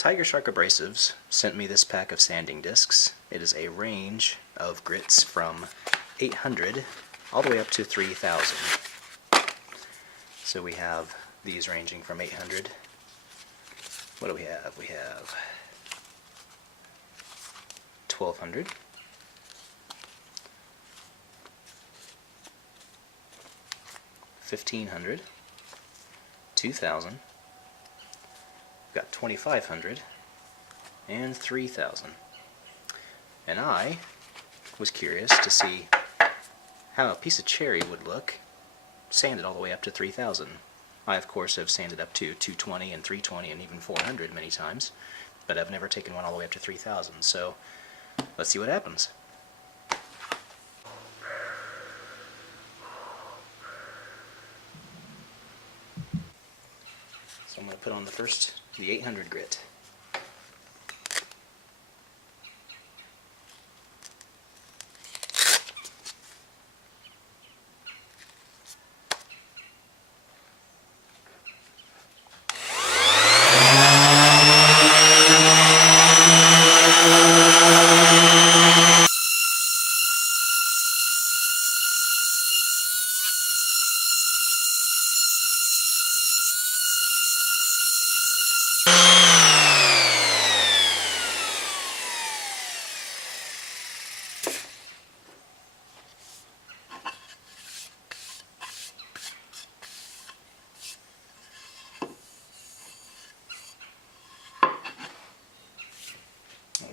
Tiger Shark Abrasives sent me this pack of sanding discs. It is a range of grits from 800 all the way up to 3000. So we have these ranging from 800. What do we have? We have 1200. 1500, 2000, we've got 2500, and 3000. And I was curious to see how a piece of cherry would look sanded all the way up to 3000. I, of course, have sanded up to 220 and 320 and even 400 many times, but I've never taken one all the way up to 3000. So let's see what happens. So I'm going to put on the 800 grit.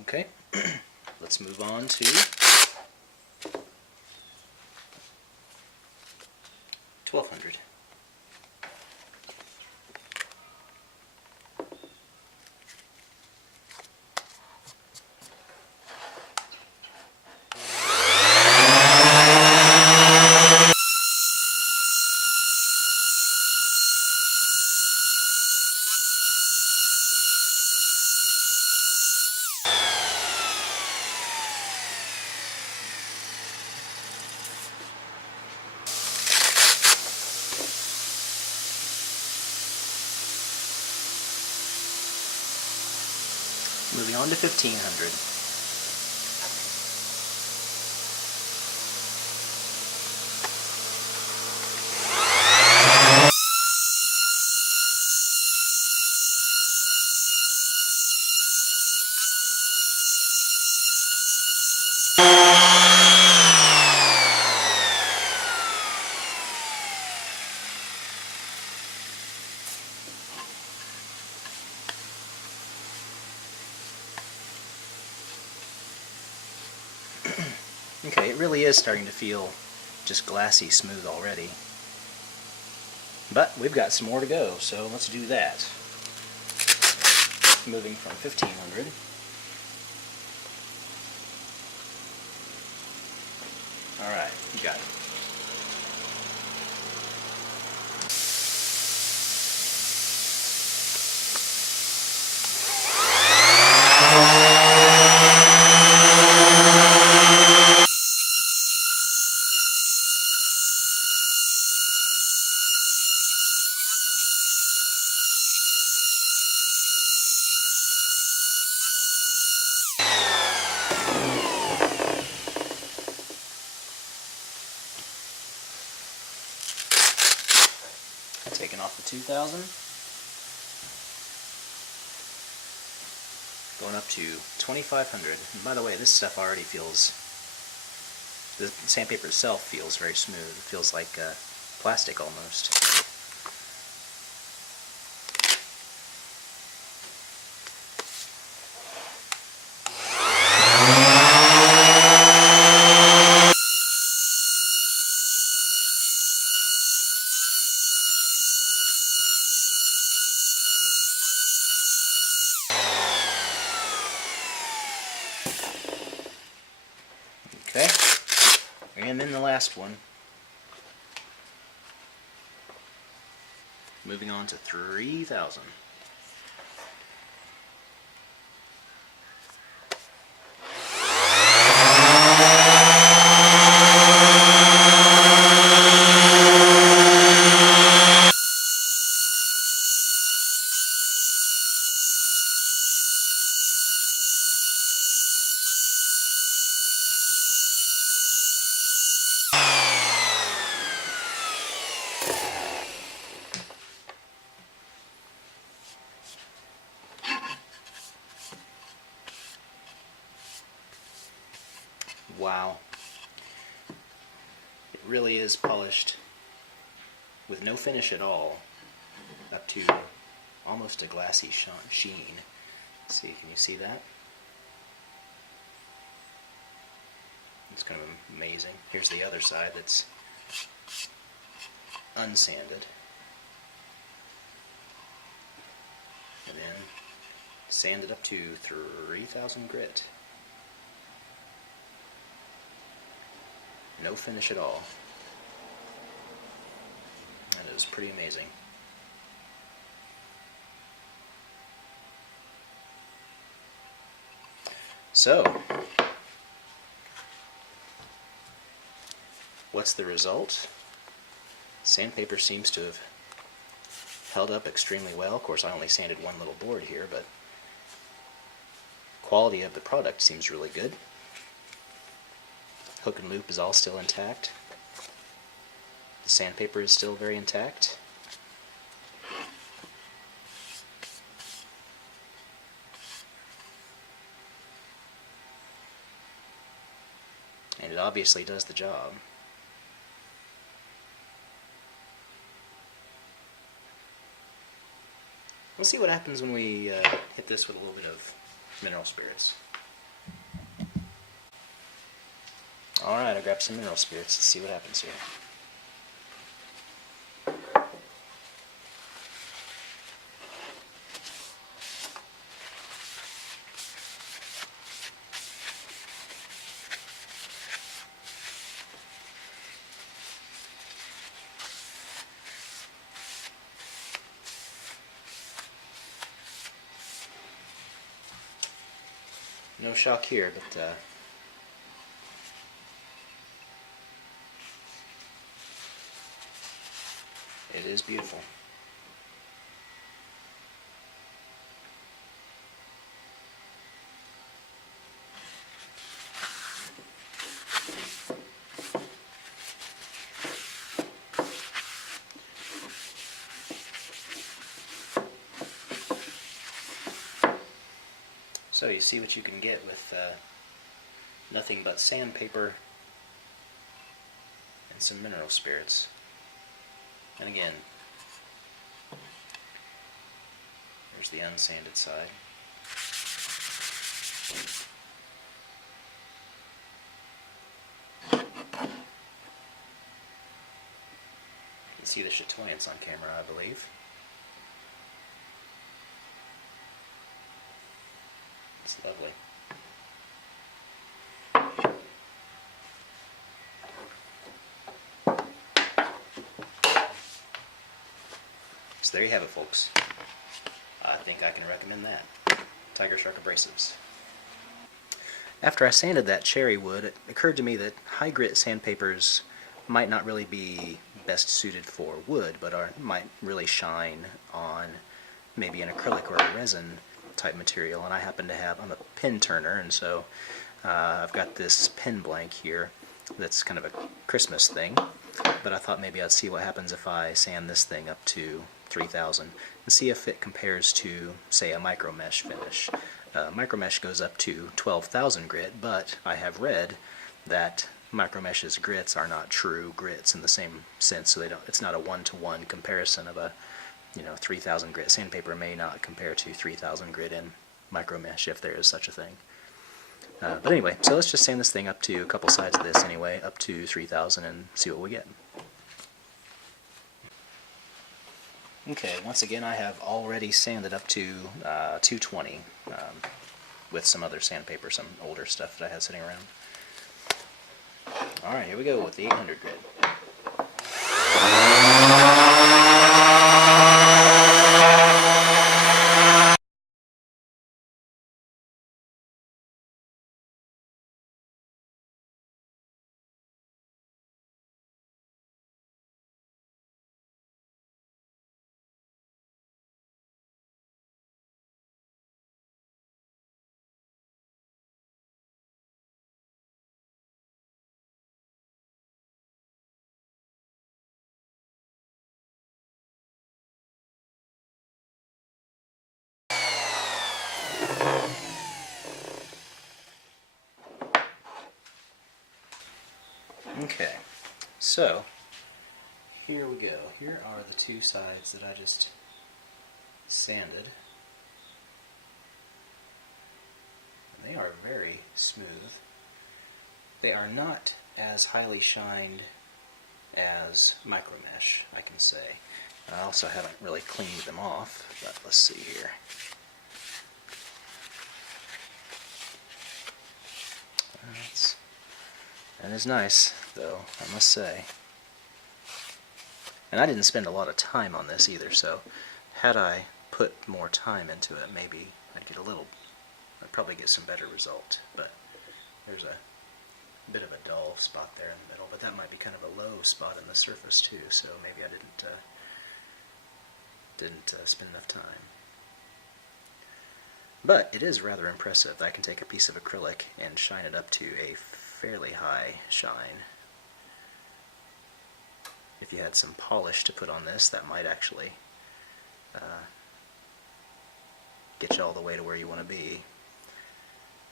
Okay, let's move on to 1200. Moving on to 1500. Okay, it really is starting to feel just glassy smooth already. But we've got some more to go, so let's do that. Moving from 1500. Alright, you got it. Taking off the 2000, going up to 2500. And by the way, this stuff already feels, the sandpaper itself feels very smooth. It feels like plastic almost. Okay, and then the last one. Moving on to 3000. wow. It really is polished with no finish at all, up to almost a glassy sheen. Let's see, can you see that? It's kind of amazing. Here's the other side that's unsanded. And then sanded up to 3000 grit. No finish at all. That is pretty amazing. So, what's the result? Sandpaper seems to have held up extremely well. Of course, I only sanded one little board here, but quality of the product seems really good. Hook and loop is all still intact. The sandpaper is still very intact. And it obviously does the job. Let's see what happens when we hit this with a little bit of mineral spirits. Alright, I grabbed some mineral spirits. Let's see what happens here. No shock here, but it is beautiful. So you see what you can get with nothing but sandpaper and some mineral spirits. And again, there's the unsanded side. You can see the chatoyance on camera, I believe. It's lovely. So there you have it, folks. I think I can recommend that. Tiger Shark Abrasives. After I sanded that cherry wood, it occurred to me that high grit sandpapers might not really be best suited for wood, but might really shine on maybe an acrylic or a resin type material. And I happen to have, I'm a pen turner, and so I've got this pen blank here that's kind of a Christmas thing, but I thought maybe I'd see what happens if I sand this thing up to 3000 and see if it compares to, say, a micro mesh finish. Micro mesh goes up to 12,000 grit, but I have read that micro mesh's grits are not true grits in the same sense, so it's not a one-to-one comparison of a 3000 grit sandpaper may not compare to 3000 grit in micro mesh, if there is such a thing. But anyway, so let's just sand this thing up to a couple sides of this anyway, up to 3000, and see what we get. Okay, once again I have already sanded up to 220 with some other sandpaper, some older stuff that I had sitting around. Alright, here we go with the 800 grit. Okay, so here we go. Here are the two sides that I just sanded. And they are very smooth. They are not as highly shined as micromesh, I can say. I also haven't really cleaned them off, but let's see here. That is nice, though, I must say. And I didn't spend a lot of time on this either, so had I put more time into it, maybe I'd probably get some better result. But there's a bit of a dull spot there in the middle, but that might be kind of a low spot in the surface too, so maybe I didn't spend enough time. But it is rather impressive that I can take a piece of acrylic and shine it up to a fairly high shine. If you had some polish to put on this, that might actually get you all the way to where you want to be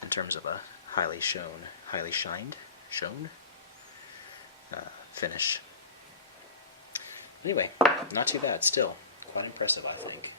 in terms of a highly shined finish. Anyway, not too bad still. Quite impressive, I think.